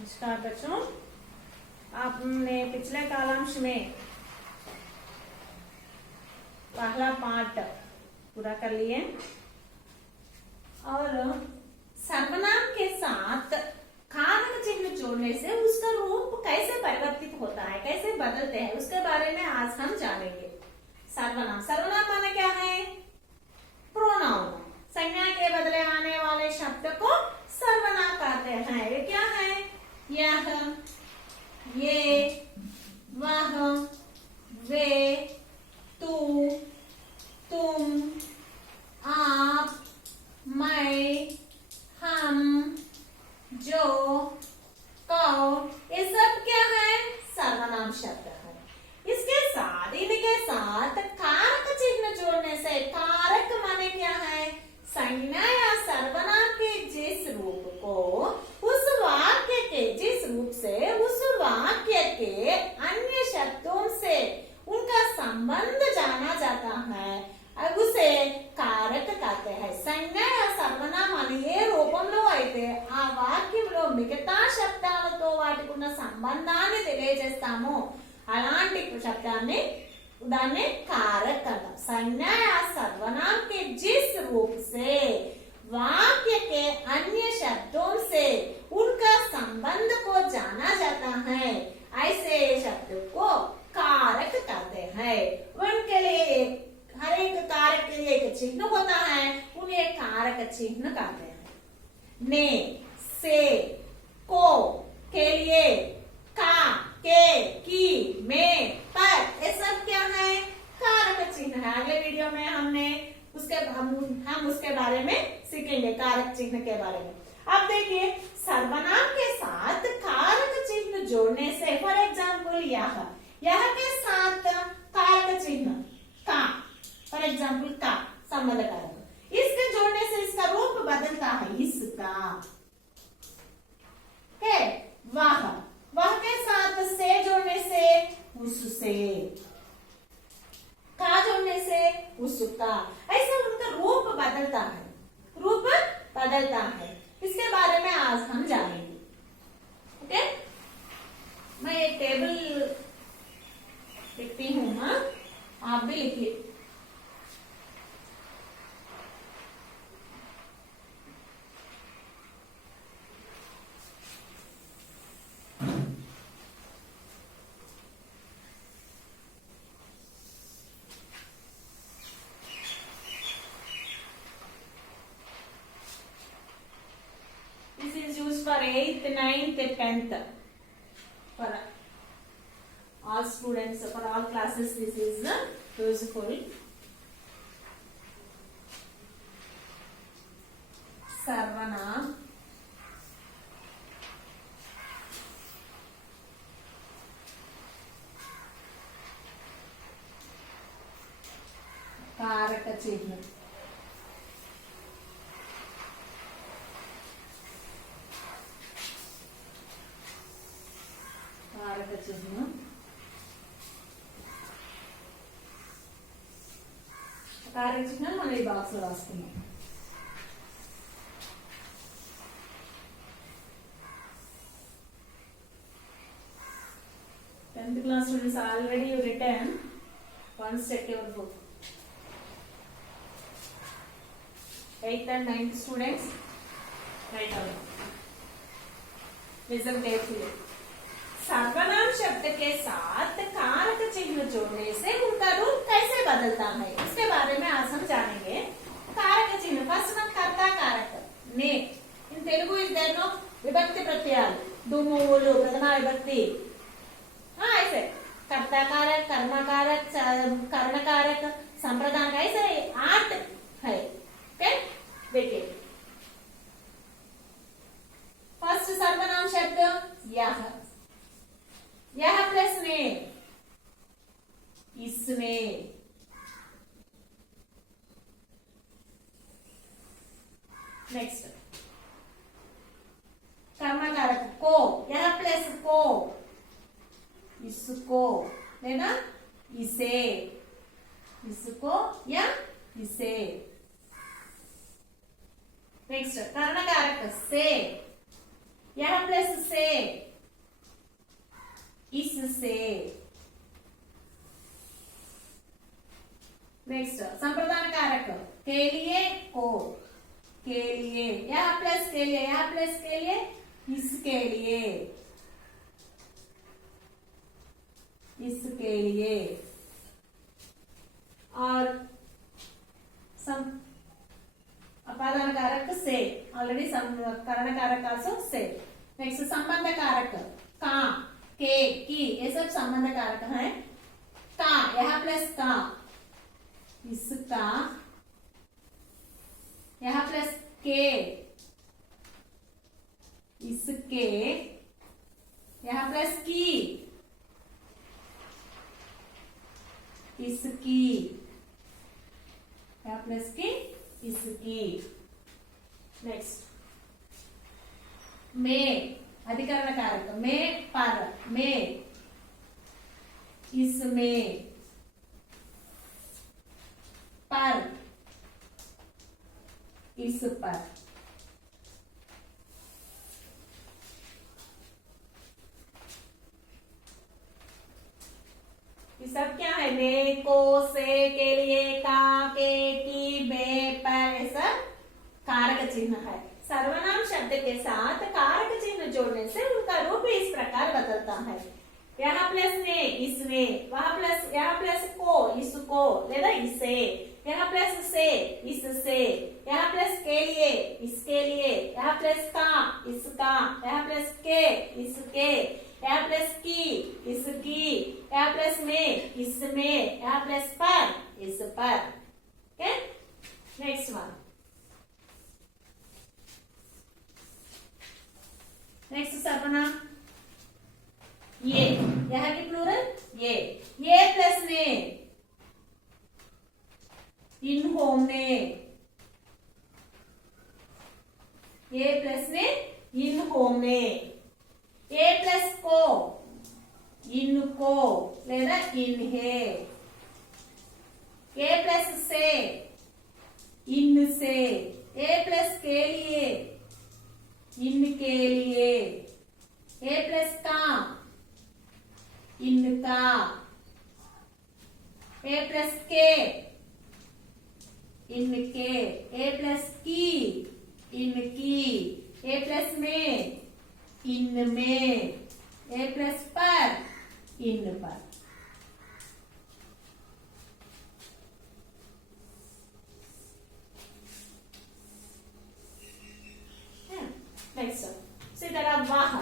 नमस्कार बच्चों, आपने पिछले कालांश में पहला पार्ट पूरा कर लिए और सर्वनाम के साथ कारक चिन्ह जोड़ने से उसका रूप कैसे परिवर्तित होता है, कैसे बदलते हैं, उसके बारे में आज हम जानेंगे। सर्वनाम सर्वनाम माने क्या है? प्रोनाउन। संज्ञा के बदले आने वाले शब्द को सर्वनाम कहते हैं। ये क्या है? यह, ये, वह, वे, तू, तुम, आप, मैं, हम, जो, कौ, ये सब क्या है? सर्वनाम शब्द है। इसके साथ इनके साथ कारक चिन्ह जोड़ने से, कारक माने क्या है? संज्ञा या सर्वनाम के जिस रूप को उस वाक्य के जिस रूप से उस वाक्य के अन्य शब्दों से उनका संबंध जाना जाता है, उसे कारक कहते हैं। సంజ్ఞ సర్వనామం అని ఏ రూపంలో అయితే ఆ వాక్యంలో మిగతా శబ్దాలతో వాటికి ఉన్న సంబంధాన్ని తెలియజేస్తామో అలాంటి శబ్దాన్ని दाने कारक अंटाम। संज्ञा या सर्वनाम के जिस रूप से वाक्य के अन्य शब्दों से उनका संबंध को जाना जाता है, ऐसे शब्द को कारक कहते हैं। उनके लिए हर एक कारक के लिए एक चिन्ह होता है, उन्हें कारक चिन्ह कहते हैं। ने, से, को के लिए, का, के, की, में, पर, ये सब क्या है? कारक चिन्ह है। अगले वीडियो में हम उसके बारे में सीखेंगे, कारक चिन्ह के बारे में। अब देखिए, सर्वनाम के साथ कारक चिन्ह जोड़ने से, फॉर एग्जाम्पल यह के साथ कारक चिन्ह का, फॉर एग्जाम्पल का संबंध कारक, इसके जोड़ने से इसका रूप बदलता है। इसका है। वह के साथ से जोड़ने से उससे, का जोड़ने से उसका, ऐसा उनका रूप बदलता है, रूप बदलता है। इसके बारे में आज हम जानेंगे। ओके, मैं एक टेबल लिखती हूँ, हाँ, आप भी लिखिए। For 8th, 9th, 10th, for all students, for all classes, this is useful. सर्वनाम कारक चिन्ह, कारक चिन्ह, कारक चिन्ह मन बॉक्स లో రాసుకున్నాం। Tenth class students already you written. Once check your book. 8th and 9th students write down. Listen carefully. सर्वनाम शब्द के साथ कारक चिन्ह जोड़ने से उनका रूप कैसे बदलता है, इसके बारे में आज हम जानेंगे। कारक चिन्ह, फर्स्ट वन कर्ता कारक ने, इन तेलुगु इज देयर नो विभक्ति प्रत्यय, दुमूलु प्रथमा विभक्ति, हाँ ऐसे कर्ता कारक, कर्म कारक, कर्ण कारक, संप्रदान, ऐसे 8 है। ओके, देखिए फर्स्ट सर्वनाम शब्द यह प्लस ने, इसमें, नेक्स्ट कर्मकारक को, यह प्लस को, इसको, लेना इसे, इसको या इसे। नेक्स्ट कर्णकारक से, यह प्लस से, इससे। नेक्स्ट संप्रदान कारक के लिए, को, के लिए, यह प्लस के लिए, यह प्लस के लिए, इसके लिए, इसके लिए। और अपादान कारक से, ऑलरेडी करण कारक आल्सो से। नेक्स्ट संबंध कारक का, के, की, ये सब संबंध कारक है। का, यह प्लस का, इसका, यह प्लस के, इसके, यह प्लस की, इसकी, यह प्लस की, इसकी। नेक्स्ट में, अधिकरण कारक में, पर, में, इसमें, पर, इस पर। ये सब क्या है? में, को, से, के लिए, का, के, की, बे, पर, ये सब कारक चिन्ह है। सर्वनाम शब्द के साथ कारक चिन्ह जोड़ने से उनका रूप इस प्रकार बदलता है। यहाँ प्लस ने, इसमें, वहां प्लस, यहाँ प्लस को, इसको, लेना इसे, यहाँ प्लस से, इससे, यहाँ प्लस के लिए, इसके लिए, यहाँ प्लस का, इसका, यहाँ प्लस के, इसके, यहाँ प्लस की, इसकी, यहाँ प्लस में, इसमें, यहाँ प्लस पर, इस पर। Okay, next one. नेक्स्ट सर्वनाम ये, यह की प्लूरल ये प्लस ने, इन होम ने, ये प्लस ने, इन होम ने, ए प्लस को, इनको, लेना इन्हे, ए प्लस से, इनसे, ए प्लस के लिए, इनके लिए, ए प्लस का, इनका, ए प्लस के, इनके, ए प्लस की, इनकी, ए प्लस में, इनमें, ए प्लस पर, इन पर। नेक्स्ट इसी तरह वाह,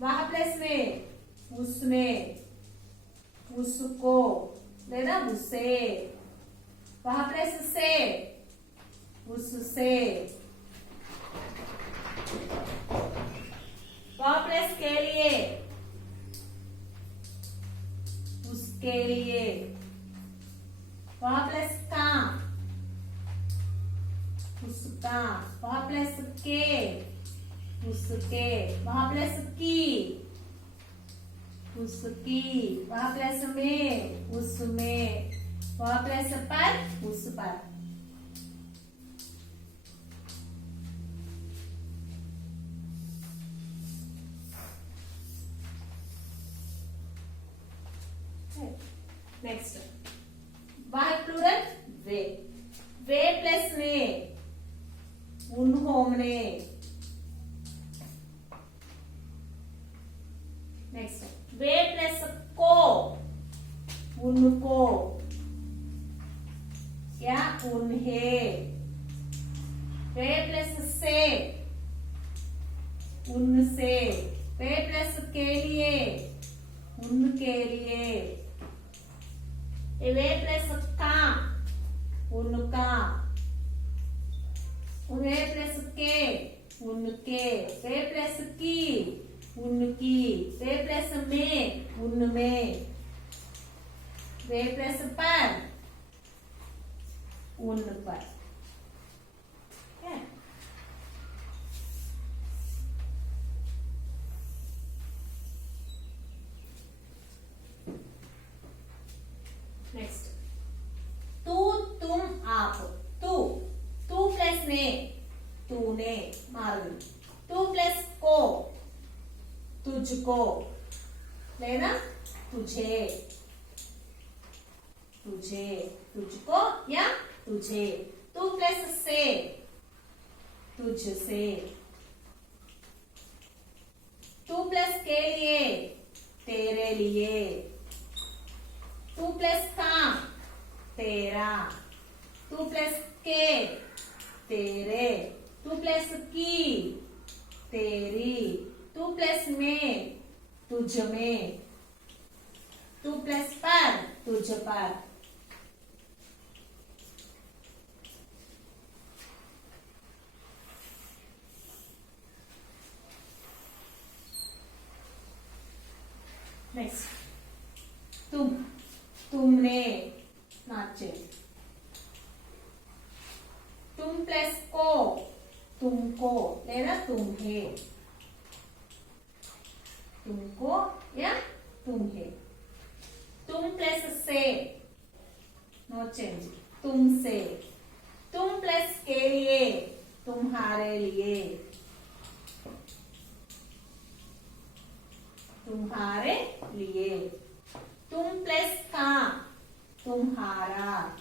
वाह प्लस में, उसमें, उसको, लेना उसे, वह प्लस से, उससे, वह प्लस के लिए, उसके लिए, वह प्लस का, उसका, वह प्लस के, उसके, वह प्लस की, उसकी, वह प्लस में, उसमें, वह प्लस पर, उस पर। नेक्स्ट वह प्लूरल वे प्लस ने, उन्होंने। नेक्स्ट वे प्लस को, उनको या उन्हें। वे प्लस से, उनसे। वे प्लस के लिए, उनके लिए। वे प्लस का, उनका। वे प्लस के, उनके। वे प्लस की, उनकी। वे प्लस में, उनमें। वे प्लस पर, उन पर। नेक्स्ट तू, तुम, आप। तू प्लस ने, तूने। मार दो। तू तुझको लेना तुझे, तुझे, तुझको या तुझे। तू प्लस से, तुझसे। तू प्लस के लिए, तेरे लिए। तू प्लस का, तेरा। तू प्लस के, तेरे। तू प्लस की, तेरी। तू प्लस में, तुझ में। तू प्लस पर, तुझ पर। नेक्स्ट तुम, तुमने, नाचे। तुम प्लस को, तुमको लेना तुम्हें, तुमको या तुम्हें। तुम प्लस से, नो चेंज, तुमसे। तुम प्लस के लिए, तुम्हारे लिए, तुम्हारे लिए। तुम प्लस का, तुम्हारा।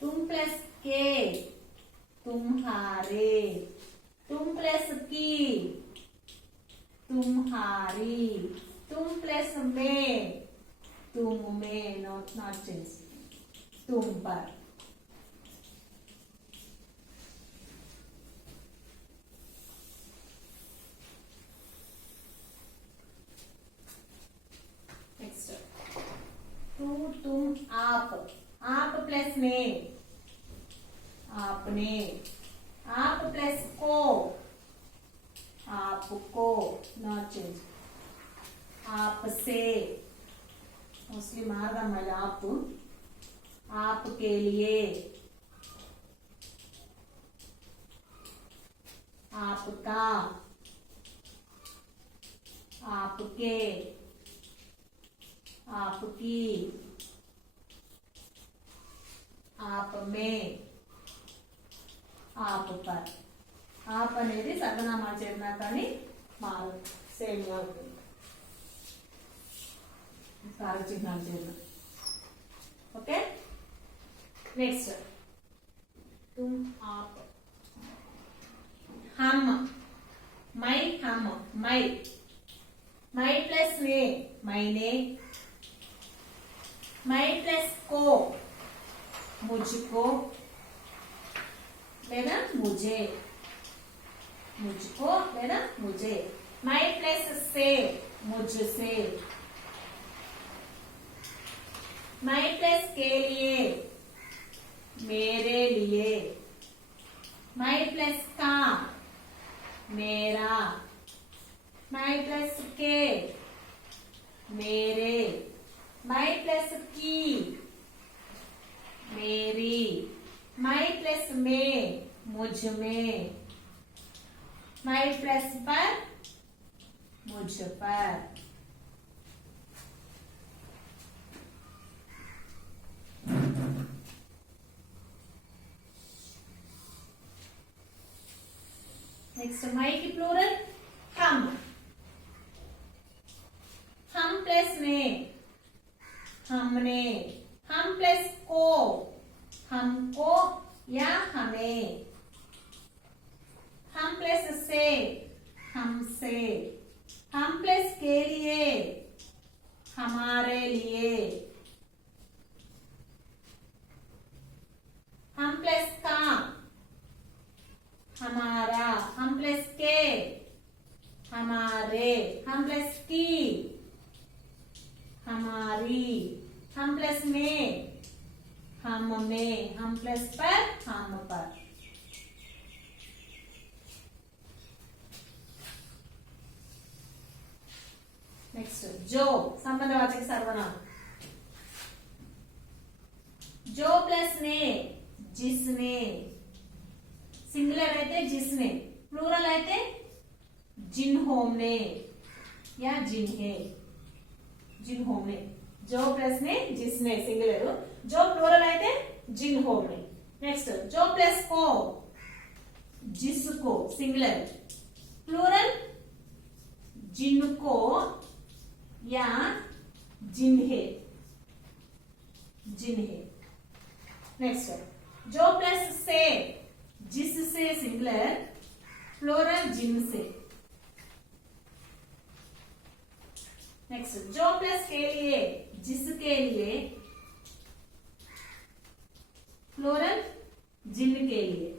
तुम प्लस के, तुम्हारे। तुम प्लस की, तुम्हारी। तुम प्लस में, तुम में, नॉट चेंज, तुम पर। नेक्स्ट तू, तुम, आप। आप प्लस ने, आपने। आप प्लस को, आपको, नॉट चेंज, आपसे। मोस्टली मारदा मళ్ళీ आप। आपके लिए, आपका, आपके, आपकी, आप में, आप पर। आप అనేది సర్వనామాలు చేరినా కానీ మారదు, సేమ్ గా ఉంటుంది. కారక చిహ్నాలు చేరిన. ఓకే नेक्स्ट तुम, आप। हम, मैं, हम, मैं प्लस ने, मैंने। मैं प्लस को, मुझको लेना मुझे, मुझको लेना मुझे। मैं प्लस से, मुझसे। मैं प्लस के लिए, मेरे लिए। मैं प्लस का, मेरा। मैं प्लस के, मेरे। मैं प्लस की, मेरी। मैं प्लस में, मुझ में। मैं प्लस पर, मुझ पर। नेक्स्ट मैं की प्लूरल हम। हम प्लस ने, हमने। हम प्लस को, हमको या हमें। हम प्लस से, हमसे। हम प्लस के लिए, हमारे लिए। हम प्लस का, हमारा। हम प्लस के, हमारे। हम प्लस की, हमारी। हम प्लस में, हम में। हम प्लस पर, हम पर। नेक्स्ट जो, संबंधवाचक सर्वनाम। जो प्लस ने, जिसने। सिंगुलर అయితే जिसने, प्लूरल అయితే जिन्होंने या जिन्हें, जिन्होंने। जो प्लस ने, जिसने सिंगुलर। जो प्लूरल అయితే जिन्होंने। नेक्स्ट जो प्लस को, जिसको सिंगुलर। प्लूरल जिनको या जिन्हें, जिन्हें। नेक्स्ट जो प्लस से, जिससे सिंगुलर, प्लूरल जिनसे। नेक्स्ट जो प्लस के लिए, जिसके लिए, प्लूरल जिनके लिए।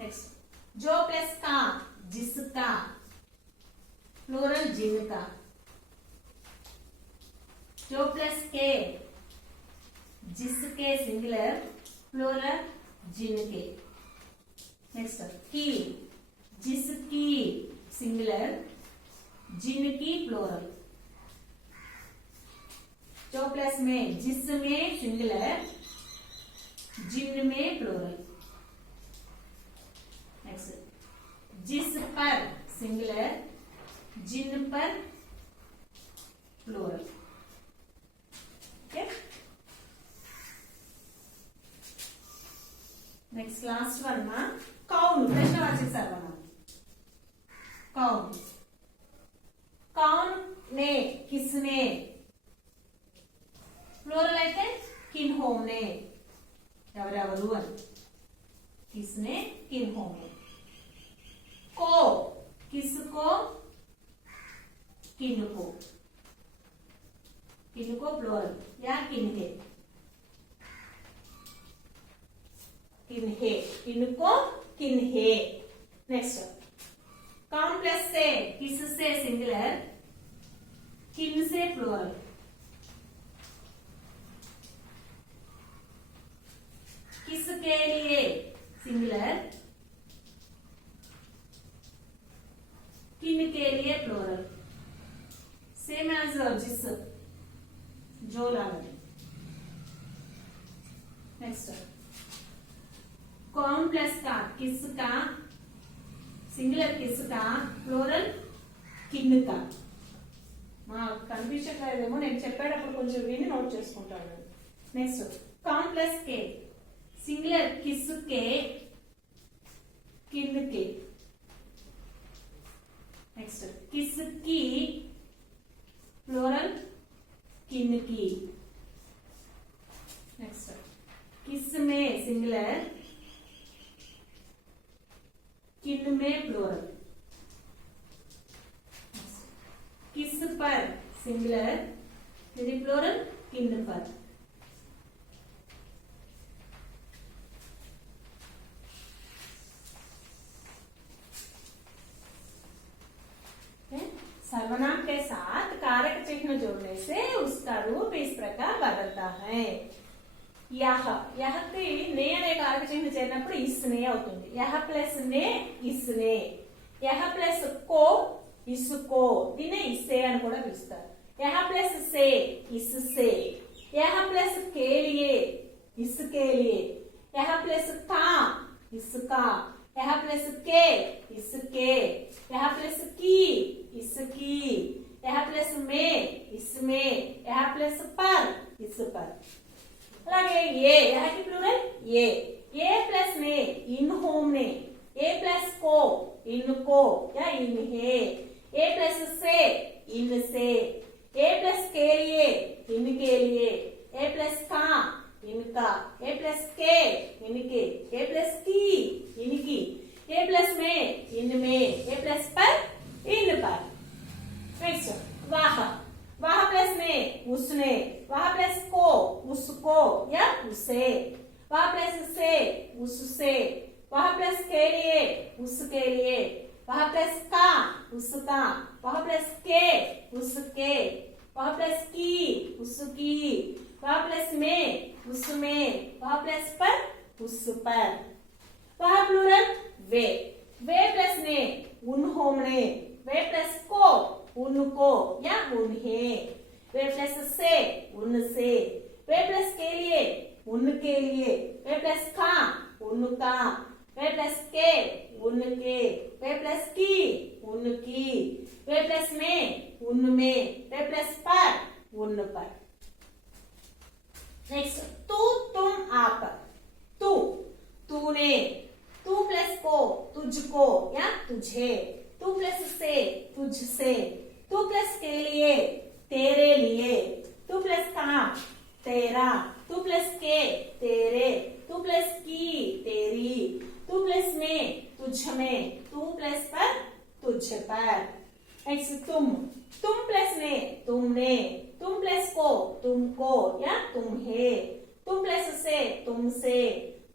नेक्स्ट जो प्लस का, जिसका, प्लूरल जिनका। जो प्लस के, जिसके सिंगुलर, प्लूरल जिनके। नेक्स्ट की, जिसकी सिंगुलर, जिनकी प्लूरल। जो प्लस में, जिसमें सिंगुलर, जिनमें प्लूरल। नेक्स्ट जिस पर सिंगुलर, जिन पर plural. Okay, next last one मा कौन, प्रश्नवाचक सर्वनाम। कौन, कौन ने, किसने, प्लूरल అయితే किन्होंने, ఎవరెవరు అని। किसने, किन्होंने। को, किसको, किनको, किनको प्लूरल या किन्हे, किन्हे, किनको, किन्हे। नेक्स्ट कौन प्लस से, किससे सिंगुलर, किन से प्लूरल। किसके लिए सिंगुलर, किन के लिए प्लूरल। सेम एज जिस, जो लागे। नेक्स्ट कौन प्लस का, किसका, सिंगुलर किसका, प्लूरल किन का। మా కనిపించట్లేదేమో, నేను చెప్పేటప్పుడు కొంచెం విని నోట్ చేసుకుంటాను। నెక్స్ట్ कौन प्लस के, सिंगुलर किसके, किनके। नेक्स्ट किसकी, प्लूरल किनकी। नेक्स्ट किसमें सिंगुलर, किनमें प्लूरल। किस पर सिंगुलर, यदि प्लूरल किन पर। सर्वनाम के साथ कारक चिन्ह जोड़ने से उसका रूप इस प्रकार बदलता है। यह, यह की ने अने कारक चिन्ह చేరినప్పుడు इसने అవుతుంది। यह प्लस ने, इसने। यह प्लस को, इसको, దీన్ని इससे అని కూడా పిలుస్తారు। यह प्लस से, इससे। यह प्लस के लिए, इसके लिए। यह प्लस का, इसका। यह प्लस के, इसके। यह प्लस की, इसकी। यह प्लस में, इसमें। यह प्लस पर, इस पर। అలాగే ఏ, यह की प्लूरल ये। ए प्लस ने, इन्होंने। ए प्लस को, इनको या इन्हें। ए प्लस से, इनसे। ए प्लस के लिए, इनके लिए। ए प्लस का, इनका। ए प्लस के, इनके। ए प्लस की, इनकी। ए प्लस में, इनमें। ए प्लस पर, इन पर। नेक्स्ट वाह, वाह प्लस में, उसने। वाह प्लस को, उसको या उसे। वाह प्लस से, उससे। वाह प्लस के लिए, उसके लिए। वाह प्लस का, उसका। वाह प्लस के, उसके। वाह प्लस की, उसकी। वाह प्लस में, उसमें। वाह प्लस पर, उस पर। वाह प्लूरल वे। वे प्लस ने, उन्होंने। वे प्लस को, उनको या उन्हें। वे प्लस से, उनसे। वे प्लस के लिए, उनके लिए। वे प्लस का, उनका। वे प्लस के, उनके। वे प्लस की, उनकी। वे प्लस में, उनमें। वे प्लस पर, उन पर। नेक्स्ट तू, तुम, आप। तू, तूने। तू प्लस को तुझको या तुझे, तू प्लस से तुझसे, तू प्लस के लिए तेरे लिए, तू प्लस का तेरा, तू प्लस के तेरे, तू प्लस की तेरी, तू प्लस में तुझ में, तू प्लस पर तुझ पर। नेक्स्ट तुम प्लस ने तुमने, तुम प्लस को तुमको या तुम्हें, तुम प्लस से तुमसे,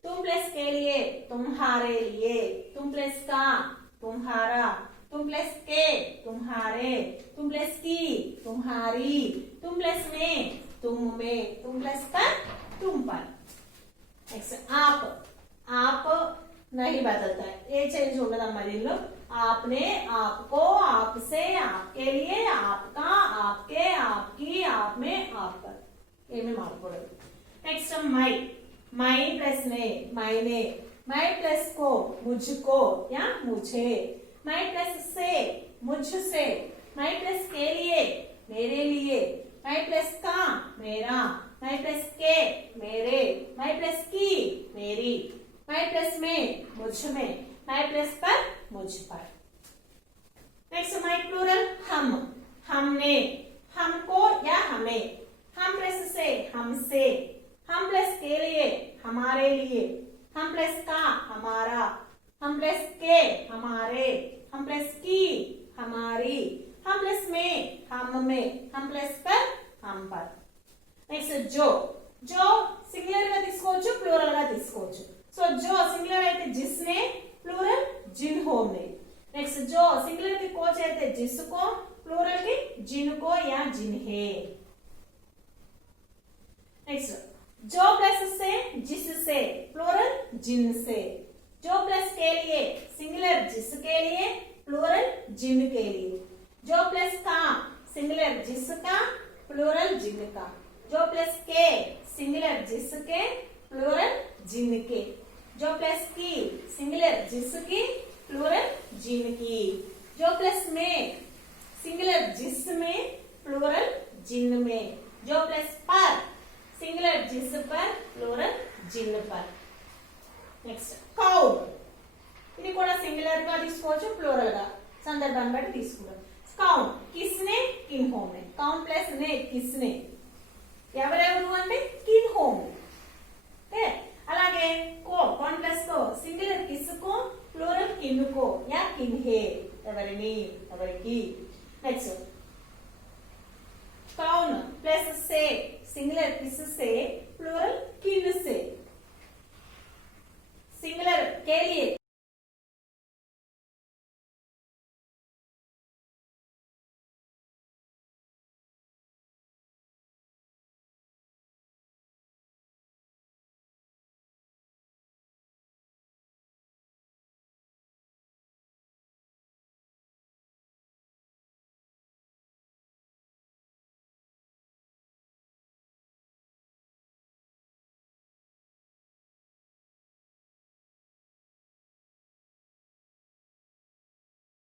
तुम प्लस के लिए तुम्हारे लिए, तुम प्लस का तुम्हारा, तुम प्लस के तुम्हारे, तुम प्लस की तुम्हारी, तुम प्लस में तुम में, तुम प्लस पर तुम पर। नेक्स्ट आप नहीं बदलता है, ये चेंज होगा मरीलो। आपने, आपको, आपसे, आपके लिए, आपका, आपके, आपकी, आप में, आप पर, ये में मारकूडదు। नेक्स्ट मई प्लस ने मैंने, मई प्लस को मुझको या मुझे, मई प्लस से मुझसे, मई प्लस के लिए मेरे लिए, मई प्लस का मेरा, मई प्लस के मेरे, मई प्लस की मेरी, मई प्लस में मुझ में, मई प्लस पर मुझ पर। नेक्स्ट मई प्लूरल हम, हमने, हमको या हमें, हम प्लस से हमसे, हम प्लस के लिए हमारे लिए, हम प्लस का हमारा, हम प्लस के हमारे, हम प्लस की हमारी, हम प्लस में हम में, हम प्लस पर हम पर। నెక్స్ట్ జో సింగులర్ గా తీసుకోవచ్చు ప్లూరల్ గా తీసుకోవచ్చు. సో జో సింగులర్ అయితే జిస్నే, ప్లూరల్ जिन्होंने. नेक्स्ट जो सिंगुलर की कोच అయితే जिसको, प्लूरल की जिनको या जिन्हें. नेक्स्ट जो प्लस से जिससे, प्लूरल जिनसे. जो प्लस के लिए सिंगुलर जिसके लिए, प्लूरल जिनके लिए. जो प्लस का सिंगुलर जिसका, प्लूरल जिनका. जो प्लस के सिंगुलर जिसके, प्लूरल जिनके. जो प्लस की सिंगुलर जिसकी, प्लूरल जिनकी. जो प्लस में सिंगुलर जिसमें, प्लूरल जिनमें. जो प्लस पर सिंगुलर जिस पर, प्लूरल जिन पर. నెక్స్ట్ కౌన్, ఇది కూడా సింగులర్ గా తీసుకోవచ్చు ప్లూరల్ గా, సందర్భాన్ని బట్టి తీసుకుంటాం. కౌన్ కిస్నే, కిన్హోనే. కౌన్ ప్లస్ నే కిస్నే, ఎవరెవరు అంటే కిన్హోమ్. అలాగే కో, కౌన్ ప్లస్ తో సింగులర్ కిస్కో, ప్లూరల్ కిన్నుకో యా కిన్హే, ఎవరిని ఎవరికి. నెక్స్ట్ కౌన్ ప్లస్ సే సింగులర్ కిస్ సే, ప్లూరల్ కిన్ సే.